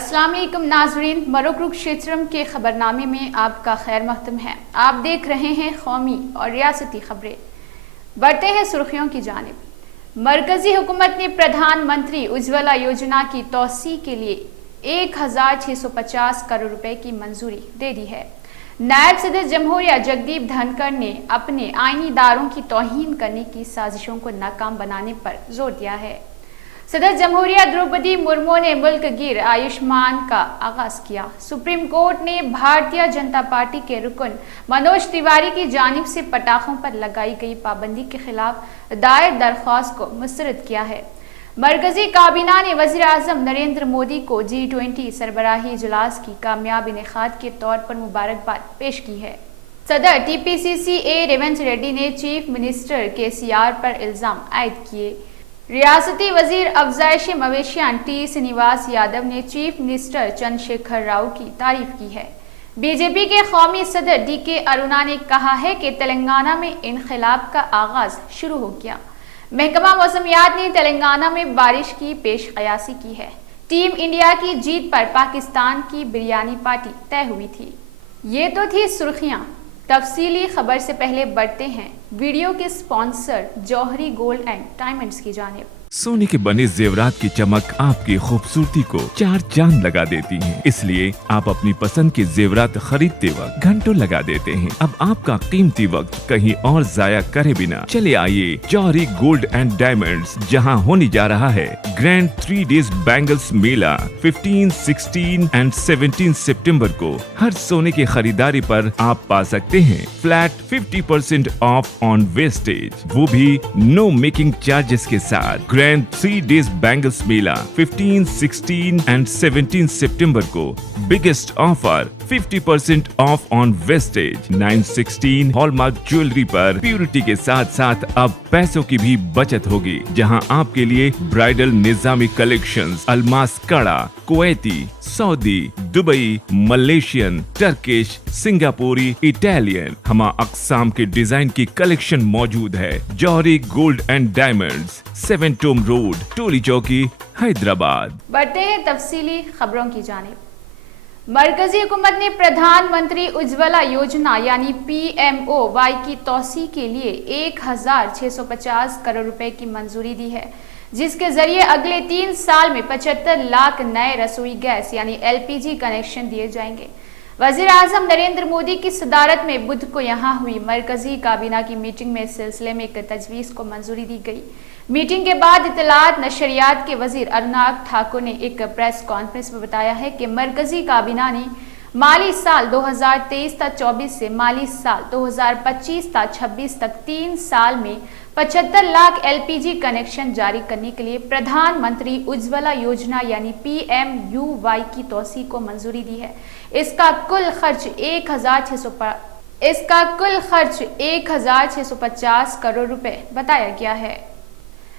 अस्सलाम वालेकुम नाजरीन, मरोक्रुक क्षेत्रम के खबरनामे में आपका खैर मकदम है। आप देख रहे हैं कौमी और रियासती खबरें। बढ़ते हैं सुर्खियों की जानिब। मरकजी हुकूमत ने प्रधानमंत्री उज्ज्वला योजना की तोसी के लिए 1650 करोड़ रुपए की मंजूरी दे दी है। नायब सदर जमहूरिया जगदीप धनखड़ ने अपने आईनी दारों की तौहीन करने की साजिशों को नाकाम बनाने पर जोर दिया है। सदर जमहूरिया द्रौपदी मुर्मू ने मुल्क गिर आयुष्मान का आगाज किया। सुप्रीम कोर्ट ने भारतीय जनता पार्टी के रुकन मनोज तिवारी की जानिब से पटाखों पर लगाई गई पाबंदी के खिलाफ दायर दरख्वास्त को मुस्तरद किया है। मरकजी काबीना ने वज़ीर आज़म नरेंद्र मोदी को G20 सरबराही इजलास की कामयाब इनेकाद के तौर पर मुबारकबाद पेश की है। सदर TPCC रेवंत रेड्डी ने चीफ मिनिस्टर KCR पर इल्जाम आयद किए। रियासती वजीर अफजाइश मवेशियान T श्रीनिवास यादव ने चीफ मिनिस्टर चंद्रशेखर राव की तारीफ की है। बीजेपी के कौमी सदर DK अरुणा ने कहा है कि तेलंगाना में इनकलाब का आगाज शुरू हो गया। महकमा मौसमियात ने तेलंगाना में बारिश की पेश कयासी की है। टीम इंडिया की जीत पर पाकिस्तान की बिरयानी पार्टी तय हुई थी। ये तो थी सुर्खियां। तफसीली खबर से पहले बढ़ते हैं वीडियो के sponsor Jauhari gold and diamonds की जानिब। सोने के बने जेवरात की चमक आपकी खूबसूरती को चार चांद लगा देती है, इसलिए आप अपनी पसंद के जेवरात खरीदते वक्त घंटों लगा देते हैं। अब आपका कीमती वक्त कहीं और जाया करे बिना चले आइए जौहरी गोल्ड एंड डायमंड्स, जहां होने जा रहा है grand 3 days bangles Mela 15, 16 and 17 सितंबर को। हर सोने की खरीदारी पर आप पा सकते हैं फ्लैट 50% ऑफ ऑन वेस्टेज, वो भी नो मेकिंग चार्जेस के साथ। Grand 3 days bangles Mela 15, 16 and 17 सितंबर को। Biggest offer 50% of on wastage 916 hallmark jewellery पर। प्यूरिटी के साथ साथ अब पैसों की भी बचत होगी, जहां आपके लिए ब्राइडल निजामी कलेक्शंस, अलमास कड़ा, Kuwaiti, Saudi, Dubai, Malaysian, Turkish, सिंगापुरी, इटालियन हमा अकसाम के डिजाइन की कलेक्शन मौजूद है। Jauhari gold and diamonds, 7 tomb road, Toli Chowki, Hyderabad. बढ़ते हैं तफसीली खबरों की जानिब। मरकजी हुकूमत ने प्रधानमंत्री उज्ज्वला योजना यानी PMOY की तोसी के लिए 1650 करोड़ रुपए की मंजूरी दी है, जिसके जरिए अगले 3 साल में 75 लाख नए रसोई गैस यानी LPG कनेक्शन दिए जाएंगे। वजीर आजम नरेंद्र मोदी की सदारत में बुध को यहाँ हुई मरकजी काबीना की मीटिंग में इस सिलसिले में एक तजवीज़ को मंजूरी दी गई। मीटिंग के बाद इत्तलात नशरियात के वजीर अनुराग ठाकुर ने एक प्रेस कॉन्फ्रेंस में बताया है कि मरकजी काबीना ने माली साल 2023-24 से माली साल 2025-26 तक 3 साल में 75 लाख LPG कनेक्शन जारी करने के लिए प्रधानमंत्री उज्ज्वला योजना यानी PMUY की तोसी को मंजूरी दी है। इसका कुल खर्च 1650 करोड़ रुपए बताया गया है।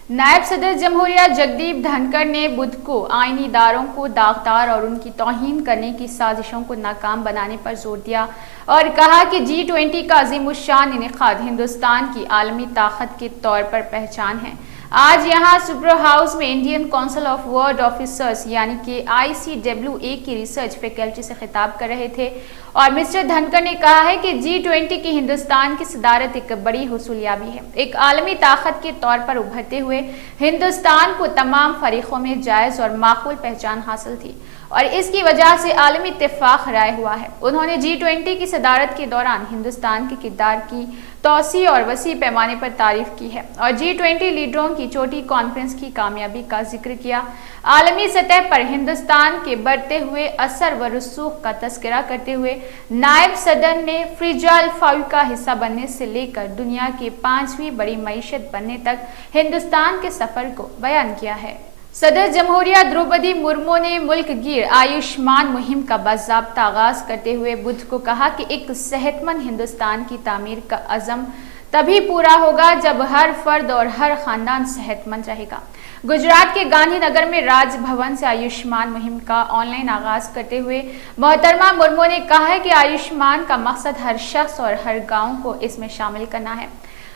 नायब सदर जमहूरिया जगदीप धनखड़ ने बुध को आईनी इदारों को दागदार और उनकी तौहीन करने की साजिशों को नाकाम बनाने पर जोर दिया और कहा कि G20 का अज़ीमुश्शान इनेकाद हिंदुस्तान की आलमी ताकत के तौर पर पहचान है। आज यहाँ सुपर हाउस में Indian council of world officers यानी कि ICWA की रिसर्च फैकल्टी से खिताब कर रहे थे और मिस्टर धनखड़ ने कहा है कि G20 की हिंदुस्तान की सदारत एक बड़ी हुसूलियाबी है। एक आलमी ताकत के तौर पर उभरते हुए हिंदुस्तान को तमाम फरीकों में जायज़ और माकूल पहचान हासिल थी और इसकी वजह से आलमी इत्तेफाक राय हुआ है। उन्होंने G20 की सदारत के दौरान हिंदुस्तान के किरदार की तौसी और वसी पैमाने पर तारीफ की है और G20 लीडरों की छोटी कॉन्फ्रेंस की कामयाबी का जिक्र किया। आलमी सतह पर हिंदुस्तान के बढ़ते हुए असर व रसूख का तस्करा करते हुए नायब सदर ने फ्रीजाल फाइव का हिस्सा बनने से लेकर दुनिया की 5वीं बड़ी मईशत बनने तक हिंदुस्तान के सफर को बयान किया है। सदर जमहूरिया द्रौपदी मुर्मू ने मुल्क गिर आयुष्मान मुहिम का बाज़ाब्ता आगाज करते हुए बुध को कहा कि एक सेहतमंद हिंदुस्तान की तामीर का अज़म तभी पूरा होगा जब हर फर्द और हर खानदान सेहतमंद रहेगा। गुजरात के गांधी नगर में राजभवन से आयुष्मान मुहिम का ऑनलाइन आगाज करते हुए मोहतरमा मुर्मू ने कहा है कि आयुष्मान का मकसद हर शख्स और हर गांव को इसमें शामिल करना है।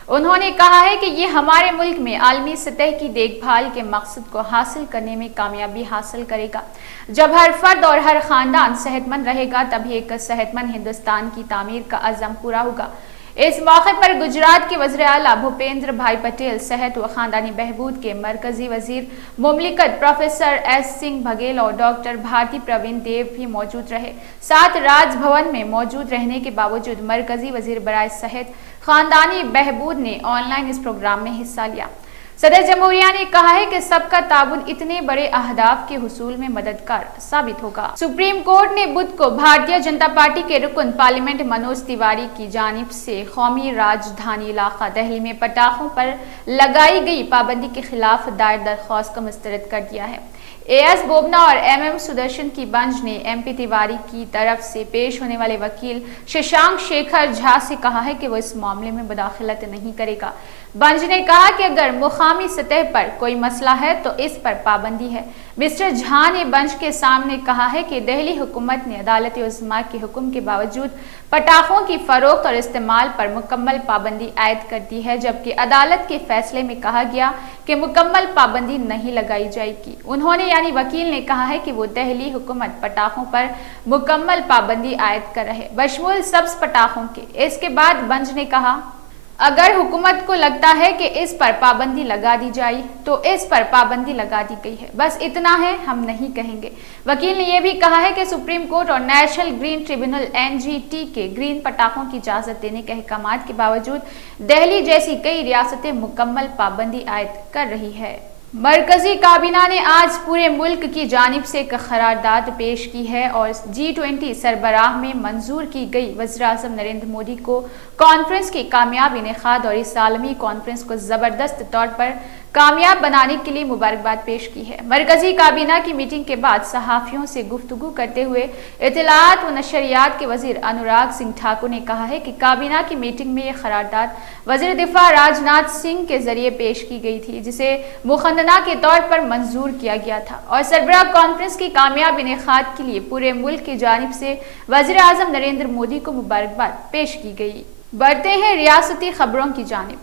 उन्होंने कहा है कि ये हमारे मुल्क में आलमी सतह की देखभाल के मकसद को हासिल करने में कामयाबी हासिल करेगा। जब हर फर्द और हर खानदान सेहतमंद रहेगा तभी एक सेहतमंद हिंदुस्तान की तामीर का अज़म पूरा होगा। इस मौके पर गुजरात के वज़ीर आला भूपेंद्र भाई पटेल, सेहत व खानदानी बहबूद के मरकजी वजीर मुमलिकत प्रोफेसर एस सिंह बघेल और डॉक्टर भारती प्रवीण देव भी मौजूद रहे। साथ राजभवन में मौजूद रहने के बावजूद मरकजी वजीर बराए सेहत खानदानी बहबूद ने ऑनलाइन इस प्रोग्राम में हिस्सा लिया। सदर जमहूरिया ने कहा है कि सबका ताबुन इतने बड़े अहदाफ के हुसूल में मददगार साबित होगा। सुप्रीम कोर्ट ने बुध को भारतीय जनता पार्टी के रुकन पार्लियामेंट मनोज तिवारी की जानिब से कौमी राजधानी इलाका दिल्ली में पटाखों पर लगाई गई पाबंदी के खिलाफ दायर दरख्वास्त को मुस्तरद कर दिया है। एएस बोबना और एमएम सुदर्शन की बेंच ने एमपी तिवारी की तरफ से पेश होने वाले वकील शशांक शेखर झा से कहा है कि वो इस मामले में मुदाखलत नहीं करेगा। बेंच ने कहा कि अगर मुकामी सतह पर कोई मसला है तो इस पर पाबंदी है। मिस्टर झा ने बेंच के सामने कहा है कि दिल्ली हुकूमत ने अदालत उज़्मा के हुक्म के बावजूद पटाखों की फरोख्त और इस्तेमाल पर मुकम्मल पाबंदी आयद कर दी है, जबकि अदालत के फैसले में कहा गया कि मुकम्मल पाबंदी नहीं लगाई जाएगी। उन्होंने यानी वकील ने कहा है कि वो दिल्ली हुकूमत पटाखों पर मुकम्मल पाबंदी आयद कर रहे बशमूल सब्ज पटाखों के। इसके बाद बेंच ने कहा अगर हुकूमत को लगता है कि इस पर पाबंदी लगा दी जाए तो इस पर पाबंदी लगा दी गई है, बस इतना है, हम नहीं कहेंगे। वकील ने यह भी कहा है कि सुप्रीम कोर्ट और नेशनल ग्रीन ट्रिब्यूनल एनजीटी के ग्रीन पटाखों की इजाजत देने के अहकामात के बावजूद दिल्ली जैसी कई रियासतें मुकम्मल पाबंदी आयद कर रही है। मरकजी काबीना ने आज पूरे मुल्क की जानिब से एक करारदाद पेश की है और G20 सरबराह में मंजूर की गई वज़ीर-ए-आज़म नरेंद्र मोदी को कॉन्फ्रेंस की कामयाब इनेकाद और इस आलमी कॉन्फ्रेंस को ज़बरदस्त तौर पर कामयाब बनाने के लिए मुबारकबाद पेश की है। मरकजी काबीना की मीटिंग के बाद सहाफ़ियों से गुफ्तगू करते हुए इत्तलाआत व नशरियात के वज़ीर अनुराग सिंह ठाकुर ने कहा है कि काबीना की मीटिंग में यह करारदाद वज़ीर दिफा राजनाथ सिंह के जरिए पेश की गई थी, जिसे मुखन्ना के तौर पर मंजूर किया गया था और सरबराह कॉन्फ्रेंस की कामयाब इनेकाद के लिए पूरे मुल्क की जानिब से वज़ीर-ए-आज़म नरेंद्र मोदी को मुबारकबाद पेश की गई। बढ़ते हैं रियासती खबरों की जानिब।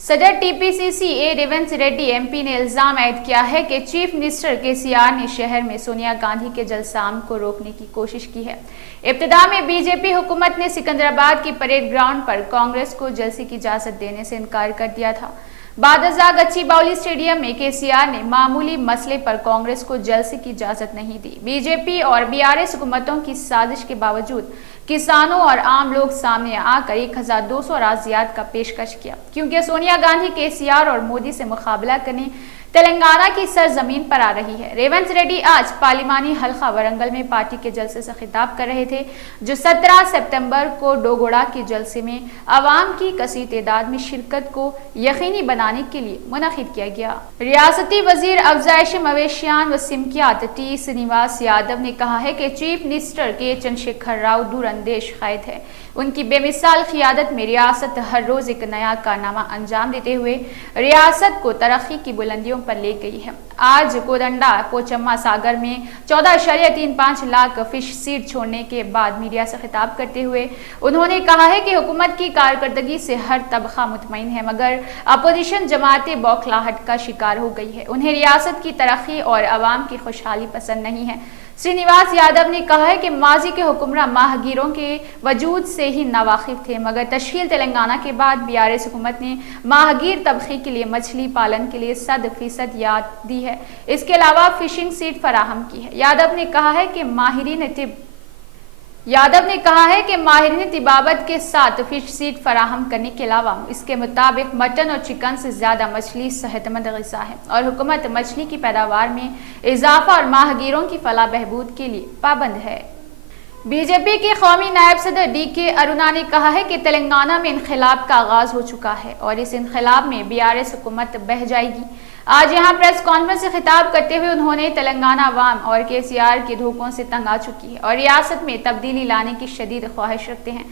सदर टीपीसीसी ए रेवंत रेड्डी एमपी ने इल्जाम आयद किया है कि चीफ मिनिस्टर केसीआर ने शहर में सोनिया गांधी के जलसाम को रोकने की कोशिश की है। इब्तिदा में बीजेपी हुकूमत ने सिकंदराबाद की परेड ग्राउंड पर कांग्रेस को जलसे की इजाजत देने से इनकार कर दिया था। बादजा गच्ची बाउली स्टेडियम में केसीआर ने मामूली मसले पर कांग्रेस को जलसे की इजाजत नहीं दी। बीजेपी और बीआरएस हुकूमतों की साजिश के बावजूद किसानों और आम लोग सामने आकर 1200 राजियात का पेशकश किया, क्योंकि सोनिया गांधी केसीआर और मोदी से मुकाबला करने तेलंगाना की सरजमीन पर आ रही है। रेवंत रेड्डी आज पार्लिमानी हल्का वरंगल में पार्टी के जलसे से खिताब कर रहे थे, जो 17 सितंबर को डोगोड़ा के जलसे में अवाम की कसीर तादाद में शिरकत को यकीनी बनाने के लिए मुनक़िद किया गया। रियासती वजीर अफजाइश मवेशियान व सिमकियात टी श्रीनिवास यादव ने कहा है कि चीफ मिनिस्टर के चंद्रशेखर राव दूरअंदेश कायद है। उनकी बेमिसाल क़ियादत में रियासत हर रोज एक नया कारनामा अंजाम देते हुए रियासत को तरक्की की बुलंदियों पर ले गई है। आज कोदंडा पोचम्मा सागर में 14.35 लाख फिश सीड छोड़ने के बाद मीडिया से खिताब करते हुए उन्होंने कहा है कि हुकूमत की कारकर्दगी से हर तबका मुतमईन है, मगर अपोजिशन जमातें बौखलाहट का शिकार हो गई है। उन्हें रियासत की तरक्की और अवाम की खुशहाली पसंद नहीं है। श्रीनिवास यादव ने कहा है कि माजी के हुक्मरान माहगीरों के वजूद से ही नावाकिफ थे, मगर तश्कील तेलंगाना के बाद बीआरएस हुकूमत ने माहगीर तबके के लिए मछली पालन के लिए 100% याद दी है। इसके अलावा फिशिंग सीट फराहम की है। यादव ने कहा है कि माहिरीन तिबाबत के साथ फिश सीड फराहम करने के अलावा इसके मुताबिक मटन और चिकन से ज्यादा मछली सेहतमंद ग़िज़ा है और हुकूमत मछली की पैदावार में इजाफा और माहगीरों की फलाह बहबूद के लिए पाबंद है। बीजेपी के कौमी नायब सदर DK अरुणा ने कहा है कि तेलंगाना में इनक़िलाब का आगाज हो चुका है और इस इनक़िलाब में बीआरएस हुकूमत बह जाएगी। आज यहां प्रेस कॉन्फ्रेंस से खिताब करते हुए उन्होंने तेलंगाना अवाम और केसीआर के धोखों से तंग आ चुकी है और रियासत में तब्दीली लाने की शदीद ख्वाहिश रखते हैं।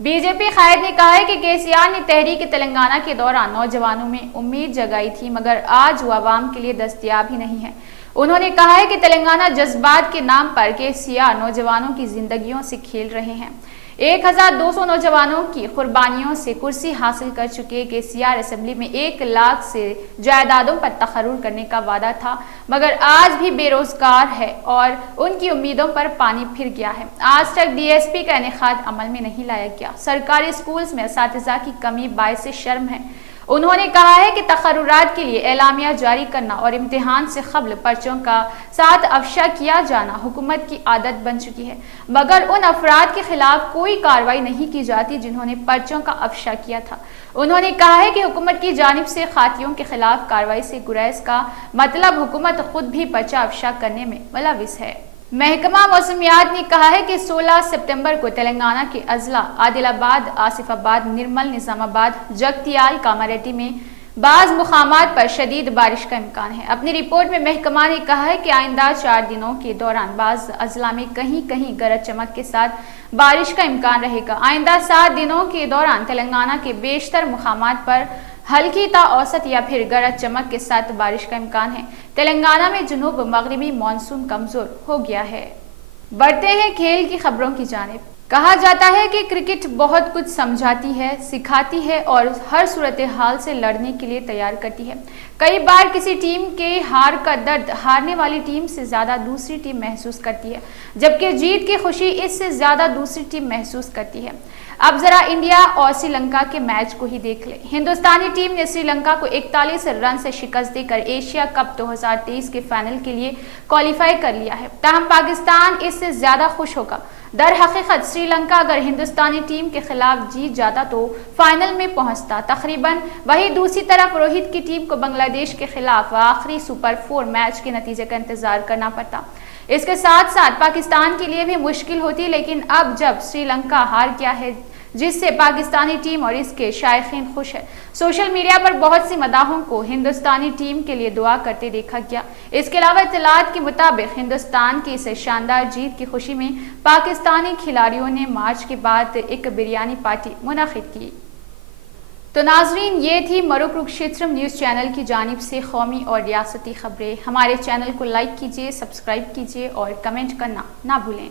बीजेपी कायद ने कहा है कि केसीआर ने तहरीक तेलंगाना के दौरान नौजवानों में उम्मीद जगाई थी, मगर आज वो अवाम के लिए दस्तयाब ही नहीं है। उन्होंने कहा है कि तेलंगाना जज्बात के नाम पर केसीआर नौजवानों की जिंदगियों से खेल रहे हैं। 1200 नौजवानों की कुर्बानियों से कुर्सी हासिल कर चुके KCR असेंबली में 1 लाख से जायदादों पर तकर्रुर करने का वादा था, मगर आज भी बेरोजगार है और उनकी उम्मीदों पर पानी फिर गया है। आज तक DSP का इनेकाद अमल में नहीं लाया गया। सरकारी स्कूल्स में असातिज़ा की कमी बाइस शर्म है। उन्होंने कहा है कि तकर्रुरात के लिए एलामिया जारी करना और इम्तिहान से क़ब्ल पर्चों का साथ अफशा किया जाना हुकूमत की आदत बन चुकी है, मगर उन अफराद के खिलाफ कोई कार्रवाई नहीं की जाती जिन्होंने पर्चों का अफशा किया था। उन्होंने कहा है कि हुकूमत की जानिब से खातियों के खिलाफ कार्रवाई से गुरेज का मतलब हुकूमत खुद भी पर्चा अफशा करने में मुलविस है। महकमा मौसमियात ने कहा है कि 16 सितंबर को तेलंगाना के अजला आदिलाबाद, आसिफाबाद, निर्मल, निजामाबाद, जगतियाल, कामारेड्डी में बाज़ मुकामात पर शदीद बारिश का इम्कान है। अपनी रिपोर्ट में महकमा ने कहा है कि आइंदा 4 दिनों के दौरान बाज़ अजला में कहीं कहीं गरज चमक के साथ बारिश का इम्कान रहेगा। आइंदा 7 दिनों के दौरान तेलंगाना के बेशतर मुकामात पर हल्की ता औसत या फिर गरज चमक के साथ बारिश का इम्कान है। तेलंगाना में जुनूब मगरिबी मानसून कमजोर हो गया है। बढ़ते हैं खेल की खबरों की जानिब। कहा जाता है कि क्रिकेट बहुत कुछ समझाती है, सिखाती है और हर सूरत हाल से लड़ने के लिए तैयार करती है। कई बार किसी टीम के हार का दर्द हारने वाली टीम से ज़्यादा दूसरी टीम महसूस करती है, जबकि जीत की खुशी इससे ज़्यादा दूसरी टीम महसूस करती है। अब जरा इंडिया और श्रीलंका के मैच को ही देख लें। हिंदुस्तानी टीम ने श्रीलंका को 41 रन से शिकस्त देकर एशिया कप 2023 के फाइनल के लिए क्वालिफाई कर लिया है। ताहम पाकिस्तान इससे ज्यादा खुश होगा। दर हकीकत श्रीलंका अगर हिंदुस्तानी टीम के खिलाफ जीत जाता तो फाइनल में पहुंचता तकरीबन। वहीं दूसरी तरफ रोहित की टीम को बांग्लादेश के खिलाफ आखिरी सुपर 4 मैच के नतीजे का इंतजार करना पड़ता। इसके साथ साथ पाकिस्तान के लिए भी मुश्किल होती, लेकिन अब जब श्रीलंका हार गया है जिससे पाकिस्तानी टीम और इसके शायकीन खुश है। सोशल मीडिया पर बहुत सी मदाहों को हिंदुस्तानी टीम के लिए दुआ करते देखा गया। इसके अलावा इत्तलात के मुताबिक हिंदुस्तान की इस शानदार जीत की खुशी में पाकिस्तानी खिलाड़ियों ने मार्च के बाद एक बिरयानी पार्टी मुनाकिद की। तो नाजरीन, ये थी मरो कुरुक्षेत्रम न्यूज़ चैनल की जानिब से कौमी और रियासती खबरें। हमारे चैनल को लाइक कीजिए, सब्सक्राइब कीजिए और कमेंट करना ना भूलें।